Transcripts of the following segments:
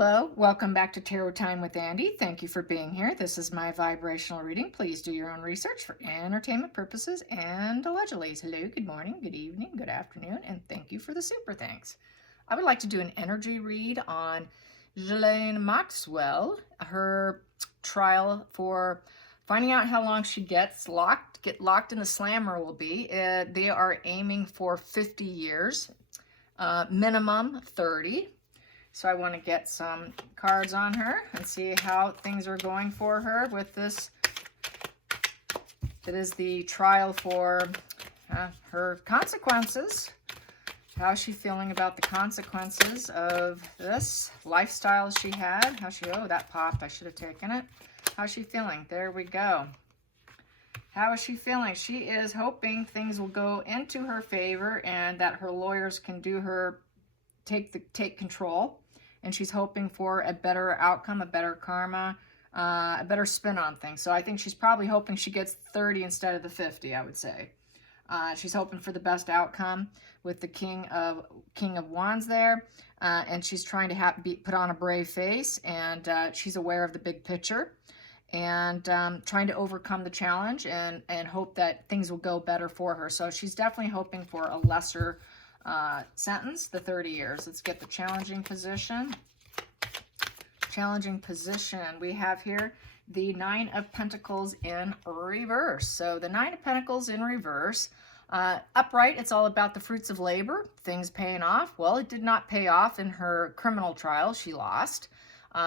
Hello, welcome back to Tarot Time with Andy. Thank you for being here. This is my vibrational reading. Please do your own research for entertainment purposes and allegedly. Hello, good morning, good evening, good afternoon, and thank you for the super thanks. I would like to do an energy read on Ghislaine Maxwell, her trial for finding out how long she gets locked in the slammer will be. They are aiming for 50 years, minimum 30. So I want to get some cards on her and see how things are going for her with this. It is the trial for her consequences. How's she feeling about the consequences of this lifestyle she had? Oh, that popped. I should have taken it. How's she feeling? There we go. How is she feeling? She is hoping things will go into her favor and that her lawyers can do her, take control. And she's hoping for a better outcome, a better karma, a better spin on things. So I think she's probably hoping she gets 30 instead of the 50, I would say. She's hoping for the best outcome with the King of Wands there. And she's trying to put on a brave face. And she's aware of the big picture. And trying to overcome the challenge and hope that things will go better for her. So she's definitely hoping for a lesser sentence, the 30 years. Let's get the challenging position. Challenging position. We have here the Nine of Pentacles in reverse. So the Nine of Pentacles in reverse. Upright, it's all about the fruits of labor, things paying off. Well, it did not pay off in her criminal trial. She lost.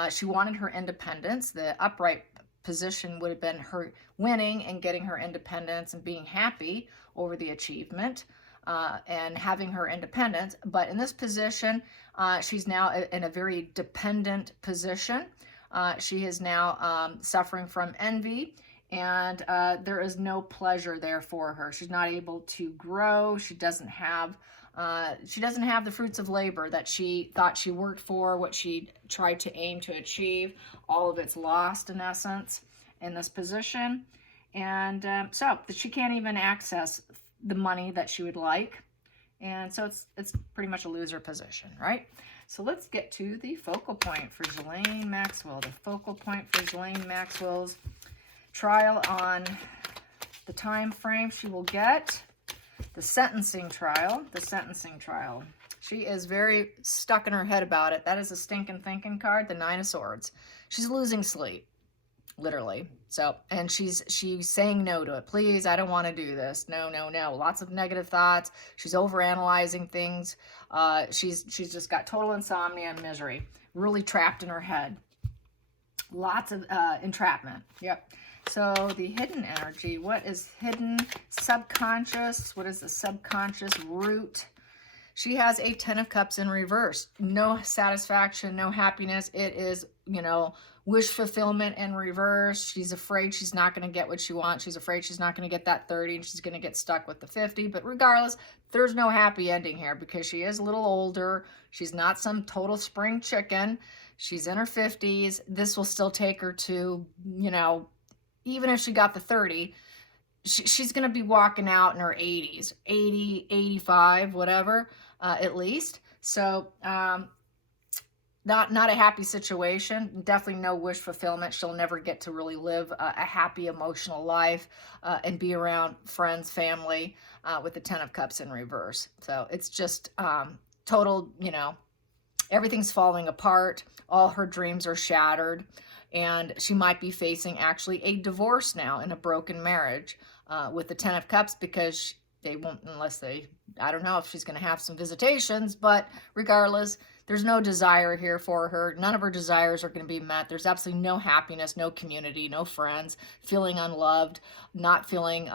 She wanted her independence. The upright position would have been her winning and getting her independence and being happy over the achievement. And having her independence. But in this position, she's now in a very dependent position. She is now suffering from envy, and there is no pleasure there for her. She's not able to grow. She doesn't have the fruits of labor that she thought she worked for, what she tried to aim to achieve. All of it's lost in essence in this position. And so she can't even access the money that she would like, and so it's pretty much a loser position, right? So let's get to the focal point for Ghislaine Maxwell. The focal point for Ghislaine Maxwell's trial on the time frame she will get, the sentencing trial. She is very stuck in her head about it. That is a stinking thinking card, the Nine of Swords. She's losing sleep. Literally. So, and she's saying no to it. Please, I don't want to do this. No. Lots of negative thoughts. She's overanalyzing things. She's just got total insomnia and misery. Really trapped in her head. Lots of entrapment. Yep. So the hidden energy. What is hidden? Subconscious. What is the subconscious root? She has a Ten of Cups in reverse. No satisfaction, no happiness. It is, wish fulfillment in reverse. She's afraid she's not going to get what she wants. She's afraid she's not going to get that 30 and she's going to get stuck with the 50. But regardless, there's no happy ending here because she is a little older. She's not some total spring chicken. She's in her 50s. This will still take her to, even if she got the 30, she's going to be walking out in her 80s, 80, 85, whatever, at least. So, not a happy situation. Definitely no wish fulfillment. She'll never get to really live a happy emotional life and be around friends, family with the Ten of Cups in reverse. So it's just total, everything's falling apart. All her dreams are shattered. And she might be facing actually a divorce now in a broken marriage with the Ten of Cups because they won't, I don't know if she's going to have some visitations, but regardless, there's no desire here for her. None of her desires are going to be met. There's absolutely no happiness, no community, no friends, feeling unloved, not feeling,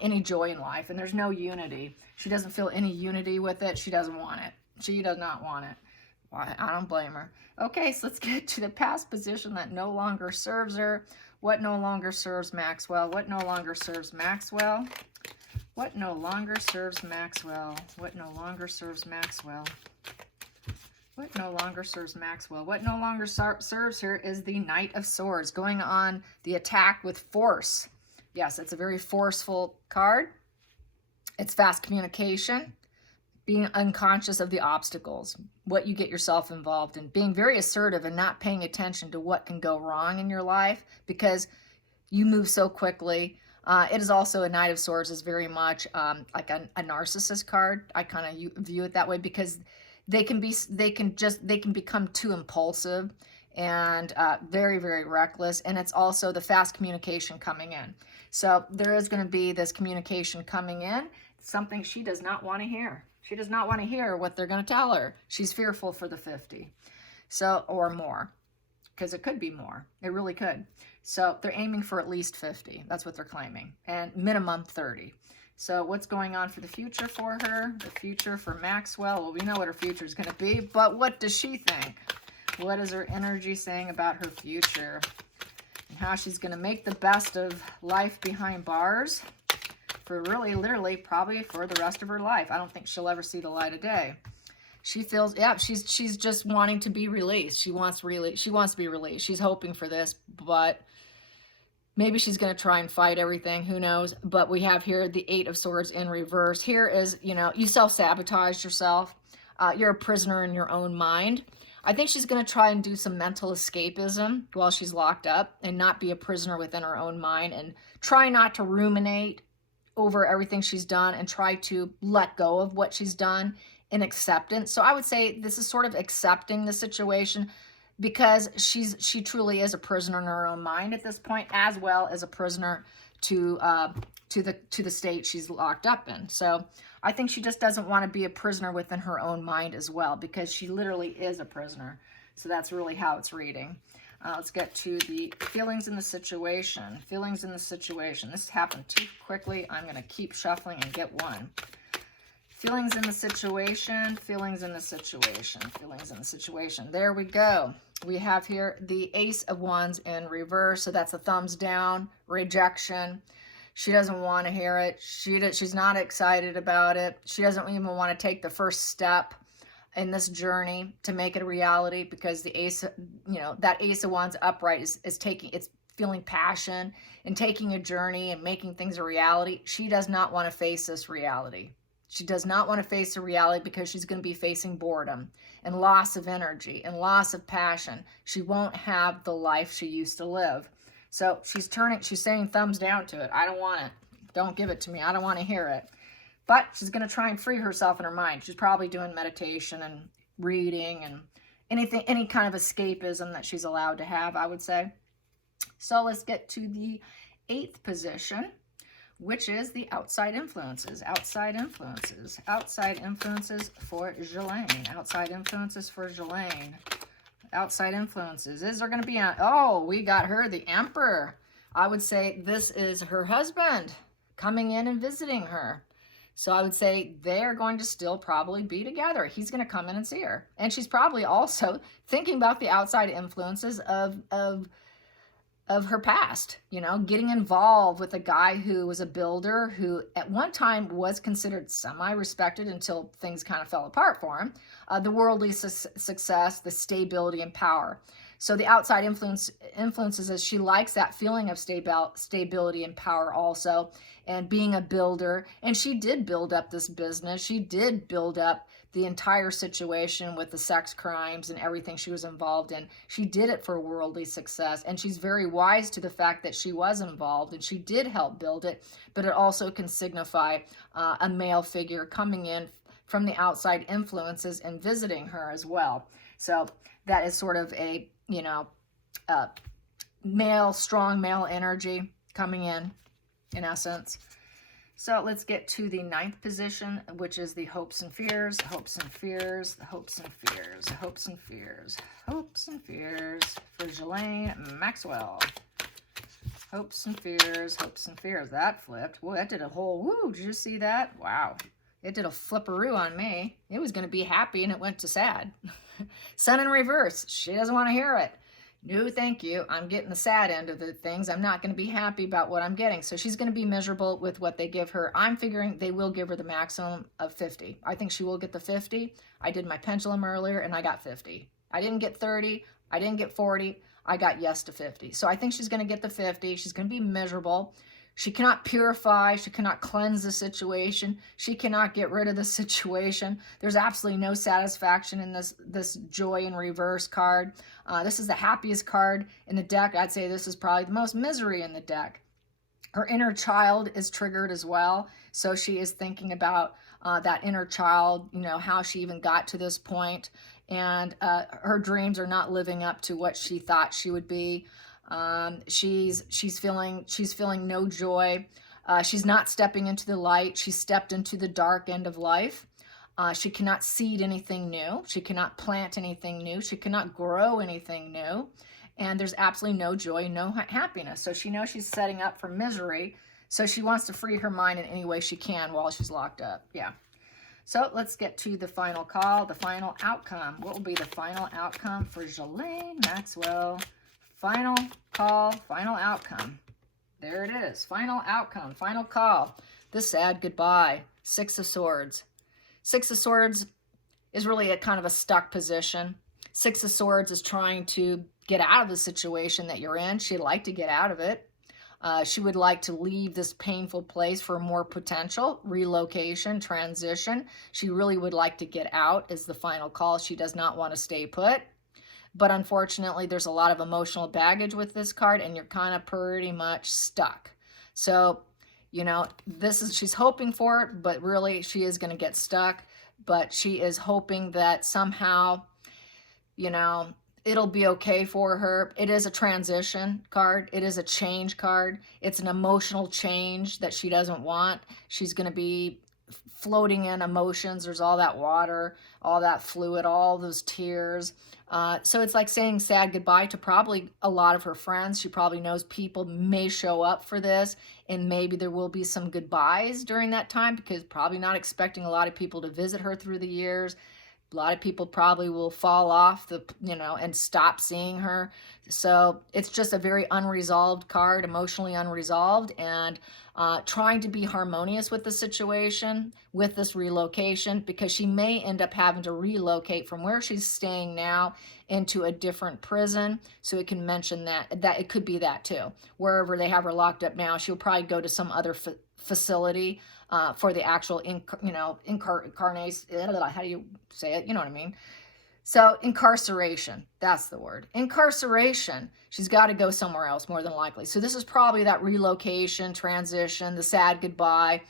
any joy in life. And there's no unity. She doesn't feel any unity with it. She doesn't want it. She does not want it. I don't blame her. Okay, so let's get to the past position that no longer serves her. What no longer serves Maxwell? What no longer serves Maxwell? What no longer serves Maxwell? What no longer serves Maxwell? What no longer serves Maxwell? What no longer serves her is the Knight of Swords, going on the attack with force. Yes, it's a very forceful card. It's fast communication. being unconscious of the obstacles, what you get yourself involved in, being very assertive and not paying attention to what can go wrong in your life because you move so quickly. It is also a Knight of Swords is very much like a narcissist card. I kind of view it that way because they can become too impulsive and very, very reckless. And it's also the fast communication coming in. So there is going to be this communication coming in, something she does not want to hear. She does not want to hear what they're going to tell her. She's fearful for the 50, so, or more, because it could be more. It really could. So they're aiming for at least 50. That's what they're claiming, and minimum 30. So what's going on for the future for her? The future for Maxwell, well, we know what her future is going to be, but what does she think? What is her energy saying about her future? And how she's going to make the best of life behind bars for really, literally, probably for the rest of her life. I don't think she'll ever see the light of day. She feels, yeah, she's just wanting to be released. She wants to be released. She's hoping for this, but maybe she's going to try and fight everything. Who knows? But we have here the 8 of Swords in reverse. Here is, you know, you self-sabotaged yourself. You're a prisoner in your own mind. I think she's going to try and do some mental escapism while she's locked up and not be a prisoner within her own mind and try not to ruminate over everything she's done and try to let go of what she's done in acceptance. So I would say this is sort of accepting the situation because she truly is a prisoner in her own mind at this point, as well as a prisoner to the state she's locked up in. So I think she just doesn't want to be a prisoner within her own mind as well, because she literally is a prisoner. So that's really how it's reading. Let's get to the feelings in the situation. Feelings in the situation. This happened too quickly. I'm going to keep shuffling and get one. Feelings in the situation. Feelings in the situation. Feelings in the situation. There we go. We have here the Ace of Wands in reverse. So that's a thumbs down. Rejection. She doesn't want to hear it. She's not excited about it. She doesn't even want to take the first step in this journey to make it a reality, because the ace, you know, that Ace of Wands upright is taking, it's feeling passion and taking a journey and making things a reality. She does not want to face this reality. She does not want to face the reality because she's going to be facing boredom and loss of energy and loss of passion. She won't have the life she used to live. So she's saying thumbs down to it. I don't want it. Don't give it to me. I don't want to hear it. But she's going to try and free herself in her mind. She's probably doing meditation and reading and any kind of escapism that she's allowed to have, I would say. So let's get to the 8th position, which is the outside influences. Outside influences. Outside influences for Ghislaine. Outside influences for Ghislaine. Outside influences. Is there going to be we got her, the Emperor. I would say this is her husband coming in and visiting her. So I would say they're going to still probably be together. He's going to come in and see her. And she's probably also thinking about the outside influences of her past, you know, getting involved with a guy who was a builder who at one time was considered semi-respected until things kind of fell apart for him. The worldly success, the stability and power. So the outside influences is she likes that feeling of stability and power also, and being a builder. And she did build up this business. She did build up the entire situation with the sex crimes and everything she was involved in. She did it for worldly success, and she's very wise to the fact that she was involved and she did help build it, but it also can signify a male figure coming in from the outside influences and visiting her as well. So that is sort of a, you know, strong male energy coming in essence. So let's get to the 9th position, which is the hopes and fears, hopes and fears, hopes and fears, hopes and fears, hopes and fears for Ghislaine Maxwell. Hopes and fears, hopes and fears. That flipped. Well, that did a whole, woo, did you see that? Wow. It did a flipperoo on me. It was going to be happy and it went to sad. Sun in reverse. She doesn't want to hear it. No, thank you. I'm getting the sad end of the things. I'm not going to be happy about what I'm getting. So she's going to be miserable with what they give her. I'm figuring they will give her the maximum of 50. I think she will get the 50. I did my pendulum earlier and I got 50. I didn't get 30. I didn't get 40. I got yes to 50. So I think she's going to get the 50. She's going to be miserable. She cannot purify. She cannot cleanse the situation. She cannot get rid of the situation. There's absolutely no satisfaction in this joy in reverse card. This is the happiest card in the deck. I'd say this is probably the most misery in the deck. Her inner child is triggered as well. So she is thinking about that inner child, you know, how she even got to this point. And her dreams are not living up to what she thought she would be. She's feeling no joy. She's not stepping into the light. She stepped into the dark end of life. She cannot seed anything new. She cannot plant anything new. She cannot grow anything new. And there's absolutely no joy, no happiness. So she knows she's setting up for misery. So she wants to free her mind in any way she can while she's locked up. Yeah. So let's get to the final call, the final outcome. What will be the final outcome for Ghislaine Maxwell? Final call, final outcome. There it is. Final outcome, final call. The sad goodbye. Six of Swords. Six of Swords is really a kind of a stuck position. Six of Swords is trying to get out of the situation that you're in. She'd like to get out of it. She would like to leave this painful place for more potential, relocation, transition. She really would like to get out is the final call. She does not want to stay put. But unfortunately, there's a lot of emotional baggage with this card, and you're kind of pretty much stuck. So, you know, she's hoping for it, but really she is going to get stuck. But she is hoping that somehow, you know, it'll be okay for her. It is a transition card. It is a change card. It's an emotional change that she doesn't want. She's going to be floating in emotions. There's all that water, all that fluid, all those tears. So it's like saying sad goodbye to probably a lot of her friends. She probably knows people may show up for this, and maybe there will be some goodbyes during that time, because probably not expecting a lot of people to visit her through the years. A lot of people probably will fall off and stop seeing her. So it's just a very unresolved card, emotionally unresolved, and trying to be harmonious with the situation, with this relocation, because she may end up having to relocate from where she's staying now into a different prison. So it can mention that it could be that too. Wherever they have her locked up now, she'll probably go to some other facility for the actual, incarnation, how do you say it? You know what I mean? So incarceration, that's the word. Incarceration, she's got to go somewhere else more than likely. So this is probably that relocation, transition, the sad goodbye,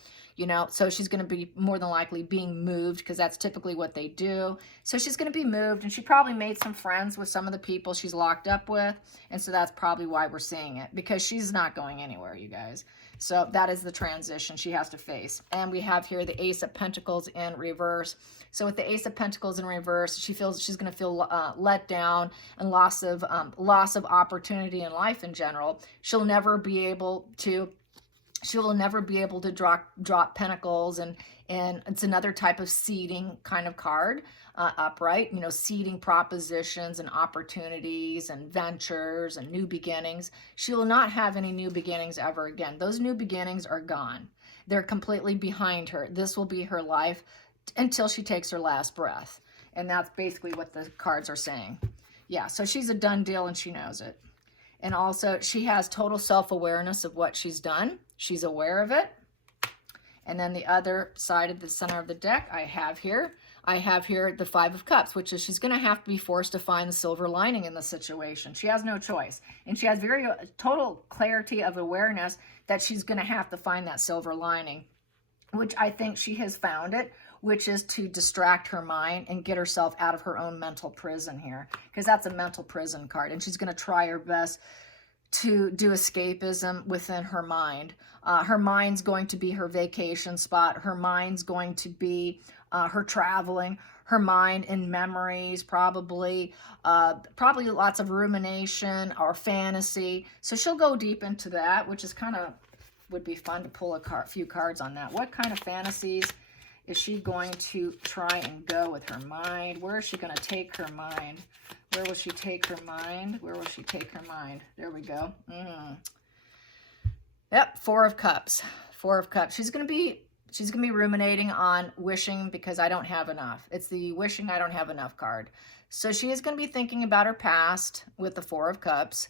so she's going to be more than likely being moved, because that's typically what they do. So she's going to be moved, and she probably made some friends with some of the people she's locked up with. And so that's probably why we're seeing it, because she's not going anywhere, you guys. So that is the transition she has to face. And we have here the Ace of Pentacles in reverse. So with the Ace of Pentacles in reverse, she feels she's going to feel let down and loss of opportunity in life in general. She'll never be able to drop pentacles, and it's another type of seeding kind of card, upright, seeding propositions and opportunities and ventures and new beginnings. She will not have any new beginnings ever again. Those new beginnings are gone. They're completely behind her. This will be her life until she takes her last breath. And that's basically what the cards are saying. Yeah, so she's a done deal, and she knows it. And also, she has total self-awareness of what she's done. She's aware of it. And then the other side of the center of the deck I have here the Five of Cups, which is she's going to have to be forced to find the silver lining in the situation. She has no choice. And she has very total clarity of awareness that she's going to have to find that silver lining, which I think she has found it, which is to distract her mind and get herself out of her own mental prison here, because that's a mental prison card. And she's going to try her best to do escapism within her mind. Her mind's going to be her vacation spot. Her mind's going to be her traveling. Her mind in memories, probably lots of rumination or fantasy. So she'll go deep into that, which is would be fun to pull a few cards on that. What kind of fantasies is she going to try and go with her mind? Where is she going to take her mind? Where will she take her mind? Where will she take her mind? There we go. Yep, Four of Cups. Four of Cups. She's going to be ruminating on wishing because I don't have enough. It's the wishing I don't have enough card. So she is going to be thinking about her past with the Four of Cups.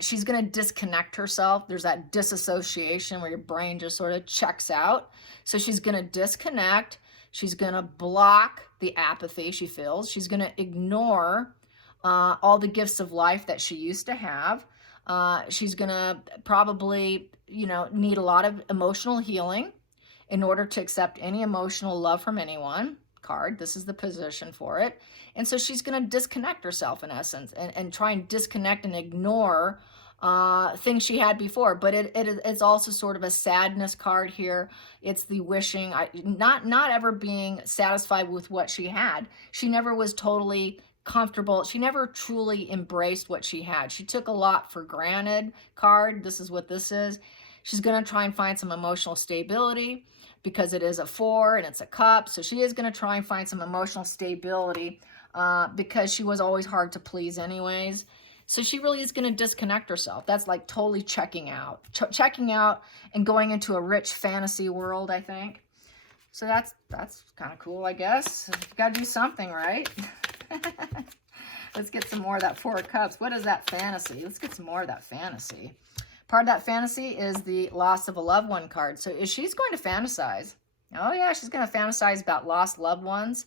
She's going to disconnect herself. There's that disassociation where your brain just sort of checks out. So she's going to disconnect. She's going to block the apathy she feels. She's going to ignore all the gifts of life that she used to have. She's going to probably, need a lot of emotional healing in order to accept any emotional love from anyone. Card, this is the position for it. And so she's going to disconnect herself in essence and try and disconnect and ignore things she had before. But it's also sort of a sadness card here. It's the wishing, not ever being satisfied with what she had. She never was totally comfortable. She never truly embraced what she had. She took a lot for granted. Card, this is what this is. She's going to try and find some emotional stability because it is a 4 and it's a cup. So she is going to try and find some emotional stability because she was always hard to please anyways. So she really is going to disconnect herself. That's like totally checking out. Checking out and going into a rich fantasy world, I think. So that's kind of cool, I guess. You got to do something, right? Let's get some more of that 4 of Cups. What is that fantasy? Let's get some more of that fantasy. Part of that fantasy is the loss of a loved one card. So she's going to fantasize. Oh yeah, she's going to fantasize about lost loved ones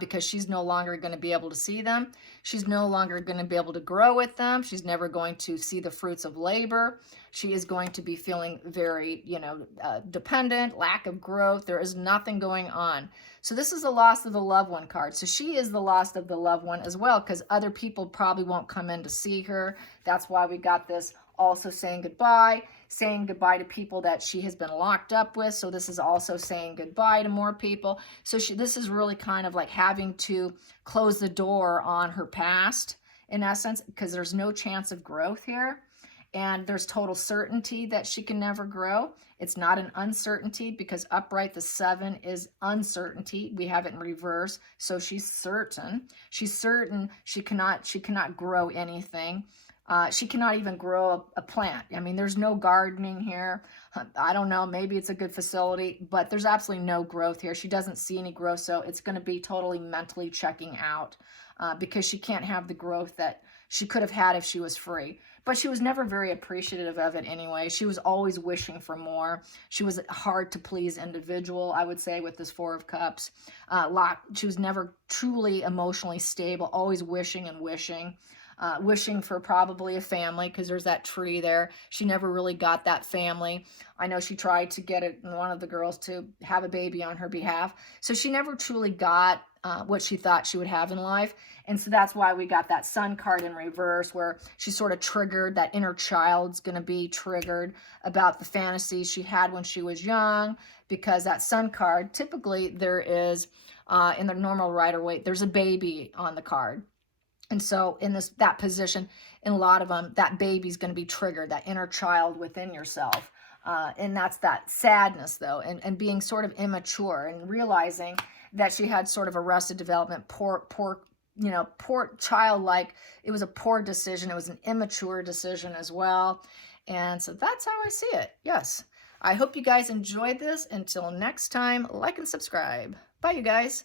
because she's no longer going to be able to see them. She's no longer going to be able to grow with them. She's never going to see the fruits of labor. She is going to be feeling very, dependent, lack of growth. There is nothing going on. So this is the loss of the loved one card. So she is the loss of the loved one as well because other people probably won't come in to see her. That's why we got this also saying goodbye to people that she has been locked up with. So this is also saying goodbye to more people. So this is really kind of like having to close the door on her past in essence, because there's no chance of growth here. And there's total certainty that she can never grow. It's not an uncertainty because upright, the 7 is uncertainty. We have it in reverse. So she's certain. She's certain she cannot grow anything. She cannot even grow a plant. I mean, there's no gardening here. I don't know, maybe it's a good facility, but there's absolutely no growth here. She doesn't see any growth, so it's going to be totally mentally checking out because she can't have the growth that she could have had if she was free. But she was never very appreciative of it anyway. She was always wishing for more. She was a hard to please individual, I would say, with this 4 of Cups. She was never truly emotionally stable, always wishing and wishing. Wishing for probably a family because there's that tree there. She never really got that family. I know she tried to get one of the girls to have a baby on her behalf. So she never truly got what she thought she would have in life. And so that's why we got that Sun card in reverse where she sort of triggered, that inner child's going to be triggered about the fantasies she had when she was young, because that Sun card, typically there is, in the normal Rider-Waite, there's a baby on the card. And so in that position, in a lot of them, that baby's going to be triggered, that inner child within yourself. And that's that sadness, though, and being sort of immature and realizing that she had sort of arrested development, poor childlike. It was a poor decision. It was an immature decision as well. And so that's how I see it. Yes. I hope you guys enjoyed this. Until next time, like and subscribe. Bye, you guys.